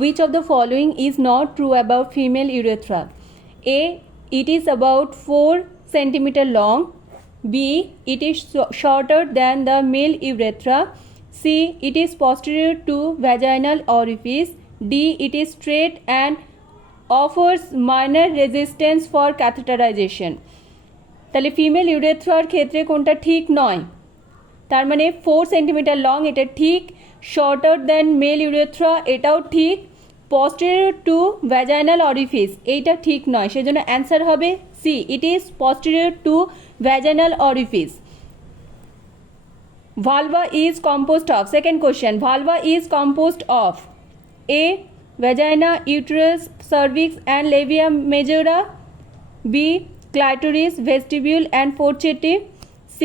Which of the following is not true about female urethra? A. It is about 4 centimeter long. B. It is shorter than the male urethra. C. It is posterior to vaginal orifice. D. It is straight and offers minor resistance for catheterization. তাহলে female ইউরেথ্রার ক্ষেত্রে কোনটা ঠিক নয়? তার মানে 4 centimetre long এটা ঠিক, shorter than mail urethra এটাও ঠিক, posterior to vaginal orifice এইটা ঠিক নয়, সেজন্য অ্যান্সার হবে C, it is posterior to vaginal orifice. Vulva is composed of, second question, vulva is composed of A. Vagina, uterus, cervix and labia majora. B. Clitoris, vestibule and fourchette. C.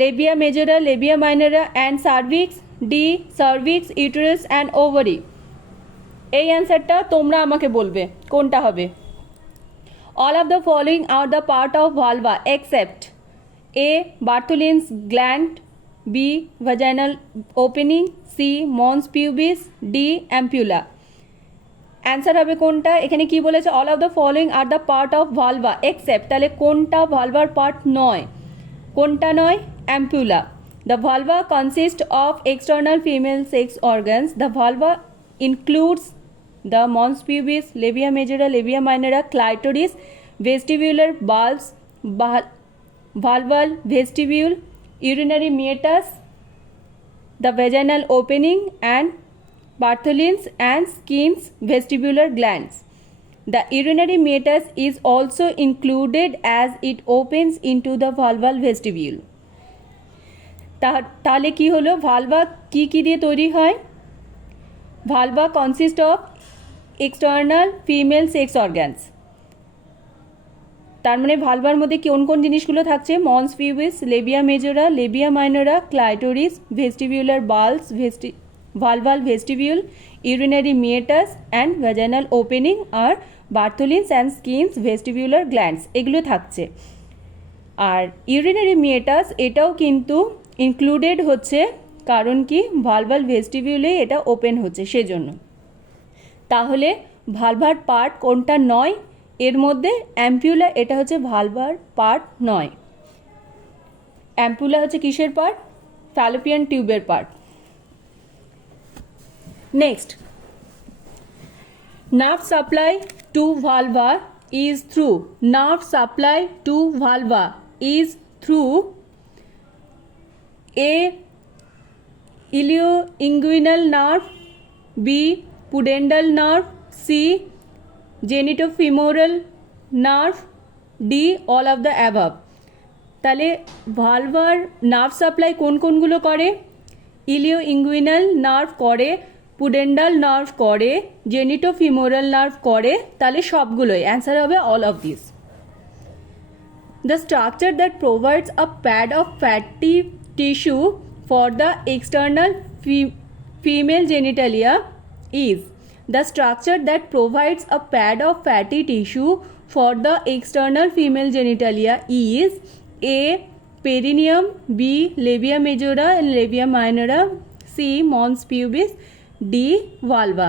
Labia majora, labia minora and cervix. D. Cervix, uterus and ovary. এই অ্যান্সারটা তোমরা আমাকে বলবে কোনটা হবে। All of the following are the part of vulva except A. Bartholin's gland. B. Vaginal opening. C. Mons pubis. D. ampulla. Answer হবে কোনটা? এখানে কি বলেছে? All of the following are the part of vulva except, তাহলে কোনটা ভালভার part নয়? কোনটা নয়? Ampulla. The vulva consist of external female sex organs. The vulva includes the mons pubis, labia majora, labia minora, clitoris, vestibular bulbs, vulval vestibule, urinary meatus, the vaginal opening and Bartholin's and Skin's vestibular glands. The urinary meatus is also included as it opens into the vulval vestibule. তাহলে কি হলো? Vulva কি কি দিয়ে তৈরি হয়? Vulva consist of external female sex organs. তার মানে ভালভার মধ্যে কোন কোন জিনিসগুলো থাকছে? Mons pubis, labia majora, labia minora, clitoris, vestibular bulbs, vulval vestibule, urinary meatus and vaginal opening আর Bartholin's and Skene's vestibular glands এগুলো থাকছে। আর ইউরিনারি মিয়েটাস এটাও কিন্তু ইনক্লুডেড হচ্ছে, কারণ কি ভালভাল ভেস্টিবিউলে এটা ওপেন হচ্ছে সেজন্য। তাহলে ভালভার পার্ট কোনটা নয় এর মধ্যে? অ্যাম্পুলা, এটা হচ্ছে ভালভার পার্ট নয়। অ্যাম্পুলা হচ্ছে কিসের পার্ট? ফ্যালোপিয়ান টিউবের part. Next, nerve supply two vulva is through, nerve supply two vulva is through A. Ilioinguinal nerve. B. Pudendal nerve. C. Genitofemoral nerve. D. all of the above. তাহলে ভালভার nerve supply কোন কোনগুলো করে? ইলিওইঙ্গুইনাল nerve করে, pudendal nerve করে, জেনিটোফিমোরাল nerve করে, তাহলে সবগুলোই। Answer হবে all of this. The structure that provides a pad of fatty tissue for the external female genitalia is, the structure that provides a pad of fatty tissue for the external female genitalia is A. perineum, B. labia majora and labia minora, C. mons pubis, D. vulva.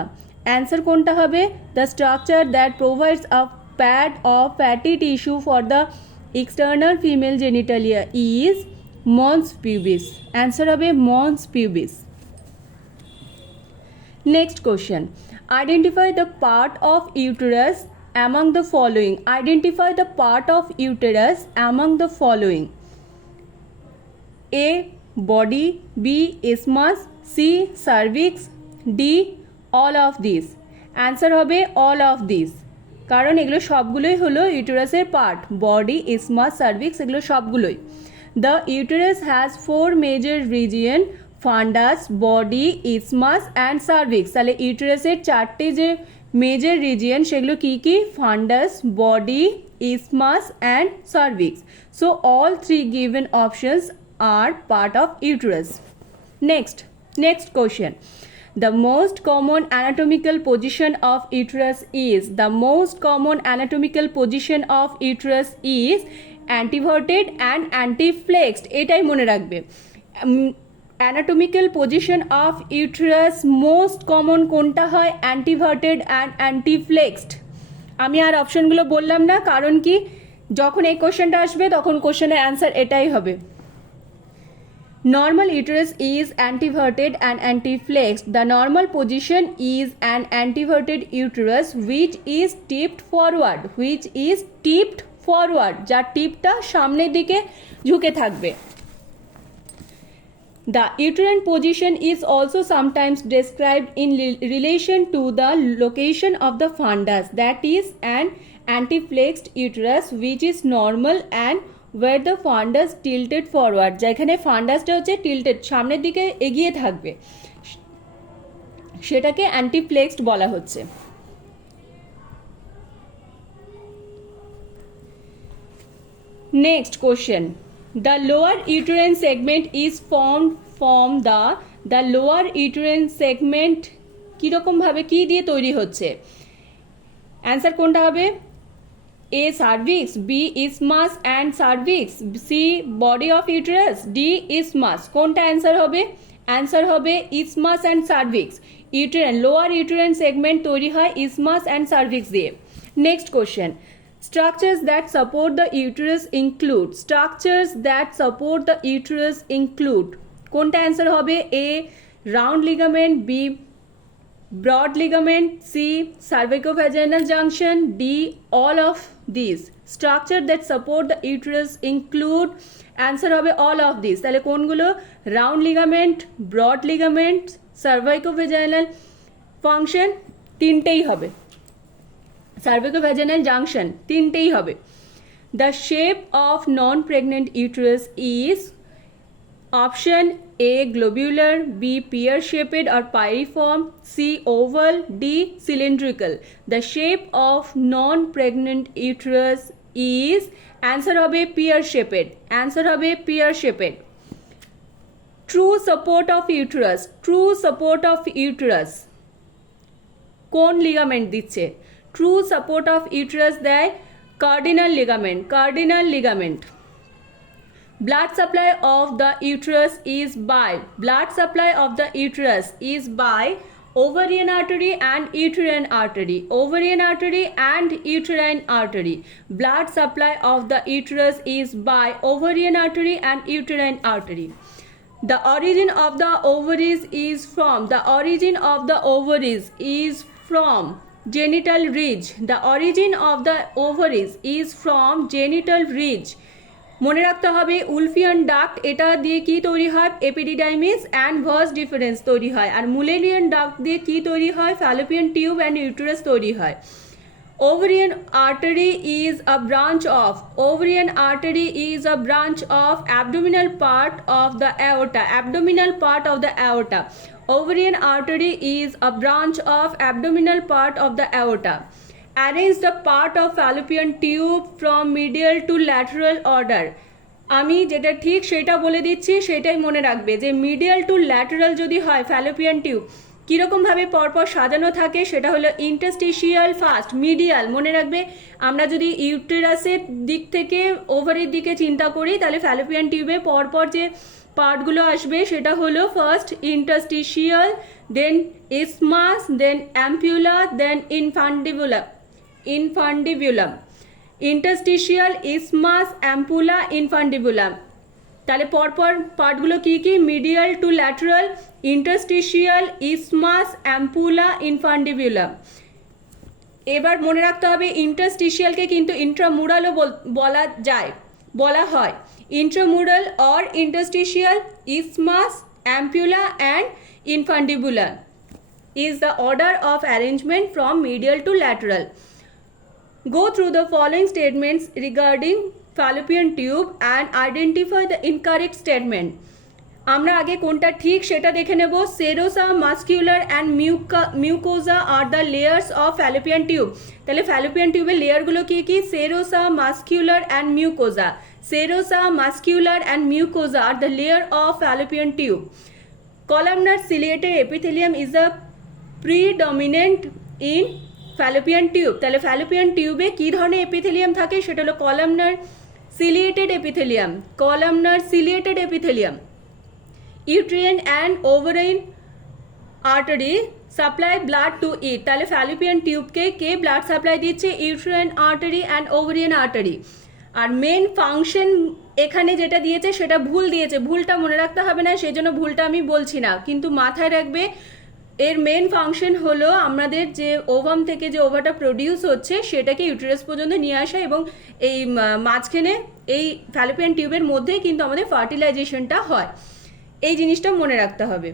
Answer কোনটা হবে? The structure that provides a pad of fatty tissue for the external female genitalia is mons pubis. Answer হবে mons pubis. Next question, identify the part of uterus among the following. Identify the part of uterus among the following. A. body, B. isthmus, C. cervix, D. all of these. Answer হবে all of these, কারণ এগুলো সবগুলোই হলো ইউটেরাসের part. Body, isthmus, cervix এগুলো সবগুলোই। The uterus has 4 major region, fundus, body, isthmus and cervix. তাহলে ইউটেরাসের 4টে যে মেজর রিজিয়ন সেগুলো কী কী? Fundus, body, isthmus and cervix. So all 3 given options are part of uterus. Next question. The most common anatomical position of uterus is, the most common anatomical position of uterus is anteverted and antiflexed. এটাই মনে রাখবে। Anatomical position of uterus most common কোনটা হয়? অ্যান্টিভার্টেড and অ্যান্টিফ্লেক্সড। আমি আর অপশনগুলো বললাম না, কারণ কি যখন এই কোশ্চেনটা আসবে তখন কোশ্চেনের অ্যান্সার এটাই হবে। Normal uterus is anteverted and anteflexed. The normal position is an anteverted uterus which is tipped forward. Which is tipped forward. যার টিপটা সামনের দিকে ঝুঁকে থাকবে। The uterine position is also sometimes described in relation to the location of the fundus. That is an anteflexed uterus which is normal and where the fundus tilted forward. যেখানে ফান্ডাসটা হচ্ছে tilted, সামনের দিকে এগিয়ে থাকবে, সেটাকে অ্যান্টিফ্লেক্সড বলা হচ্ছে। Next question, the lower uterine segment is formed from the lower uterine segment কীরকমভাবে কী দিয়ে তৈরি হচ্ছে? অ্যান্সার কোনটা হবে? A. cervix, B. isthmus and cervix, C. body of uterus, D. isthmus। কোনটা অ্যান্সার হবে? অ্যান্সার হবে isthmus and cervix। Uterine lower uterine segment তৈরি হয় isthmus and cervix দিয়ে। Next question, structures that support the uterus include, structures that support the uterus include, কোনটা answer হবে? A. round ligament, B. broad ligament, C. cervicovaginal junction, D. all of these। structure that support the uterus include, answer হবে all of these। তাহলে কোনগুলো? round ligament, broad ligament, cervicovaginal function, তিনটেই হবে। cervicovaginal junction, তিনটেই হবে। the shape of non-pregnant uterus is, option A. globular, B. pear-shaped or pyriform, C. oval, D. cylindrical। the shape of non-pregnant uterus is, answer হবে pear-shaped, answer হবে pear-shaped। true support of uterus, true support of uterus কোন ligament দিচ্ছে? true support of uterus দেয় cardinal ligament, cardinal ligament। blood supply of the uterus is by, blood supply of the uterus is by ovarian artery and uterine artery, ovarian artery and uterine artery। blood supply of the uterus is by ovarian artery and uterine artery। the origin of the ovaries is from, the origin of the ovaries is from genital ridge, the origin of the ovaries is from genital ridge। মনে রাখতে হবে Wolffian duct, এটা দিয়ে কি তৈরি হয়? Epididymis and verse difference তৈরি হয়। আর মুলেলিয়ান ডাক্ট দিয়ে কি তৈরি হয়? ফ্যালোপিয়ান টিউব অ্যান্ড ইউটেরাস তৈরি হয়। ovarian artery is a branch of, ovarian artery is a branch of abdominal part of the aorta, abdominal part of the aorta। ovarian artery is a branch of abdominal part of the aorta। arrange the part of fallopian tube from medial to lateral order। আমি যেটা ঠিক সেটা বলে দিচ্ছি, সেটাই মনে রাখবে যে মিডিয়াল টু ল্যাটারাল যদি হয় ফ্যালোপিয়ান টিউব কীরকমভাবে পরপর সাজানো থাকে, সেটা হলো ইন্টারস্টিশিয়াল ফার্স্ট, মিডিয়াল। মনে রাখবে আমরা যদি ইউটেরাসের দিক থেকে ওভারের দিকে চিন্তা করি তাহলে ফ্যালোপিয়ান টিউবে পরপর যে পার্টগুলো আসবে সেটা হলো first interstitial, then isthmus, then ampulla, then infundibulum, infundibulum, interstitial, isthmus, ampulla, infundibulum. তাহলে পরপর পার্টগুলো কী কী? Medial to lateral, interstitial, isthmus, ampulla, infundibulum. এবার মনে রাখতে হবে ইন্টারস্টিশিয়ালকে কিন্তু ইন্ট্রামুরালও বলা যায়, বলা হয়। Intramural or interstitial, isthmus, ampulla and infundibulum is the order of arrangement from medial to lateral। Go through the following statements regarding fallopian tube and identify the incorrect statement। আমরা আগে কোনটা ঠিক সেটা দেখে নেব। সেরোসা, মাস্কিউলার অ্যান্ড মিউকোজা আর the layers of fallopian tube. তাহলে fallopian টিউবের লেয়ারগুলো কী কী? Serosa, muscular and mucosa. Serosa, muscular and mucosa আর the layer of fallopian tube. columnar ciliated epithelium is a predominant in fallopian tube। তাহলে fallopian টিউবে কী ধরনের এপিথেলিয়াম থাকে? সেটা হলো columnar ciliated epithelium, columnar ciliated epithelium. Uterine and ovarian artery supply blood to it. তাহলে fallopian টিউবকে কে ব্লাড সাপ্লাই দিচ্ছে? Uterine artery and ovarian artery. আর মেন ফাংশন এখানে যেটা দিয়েছে সেটা ভুল দিয়েছে, ভুলটা মনে রাখতে হবে না, সেই জন্য ভুলটা আমি বলছি না, কিন্তু মাথায় রাখবে এর মেন ফাংশন হলো আমাদের যে ওভাম থেকে যে ওভাটা প্রডিউস হচ্ছে সেটাকে ইউটেরাস পর্যন্ত নিয়ে আসা, এবং এই মাঝখানে এই ফ্যালোপিয়ান টিউবের মধ্যেই কিন্তু আমাদের ফার্টিলাইজেশনটা হয়। এই জিনিসটা মনে রাখতে হবে।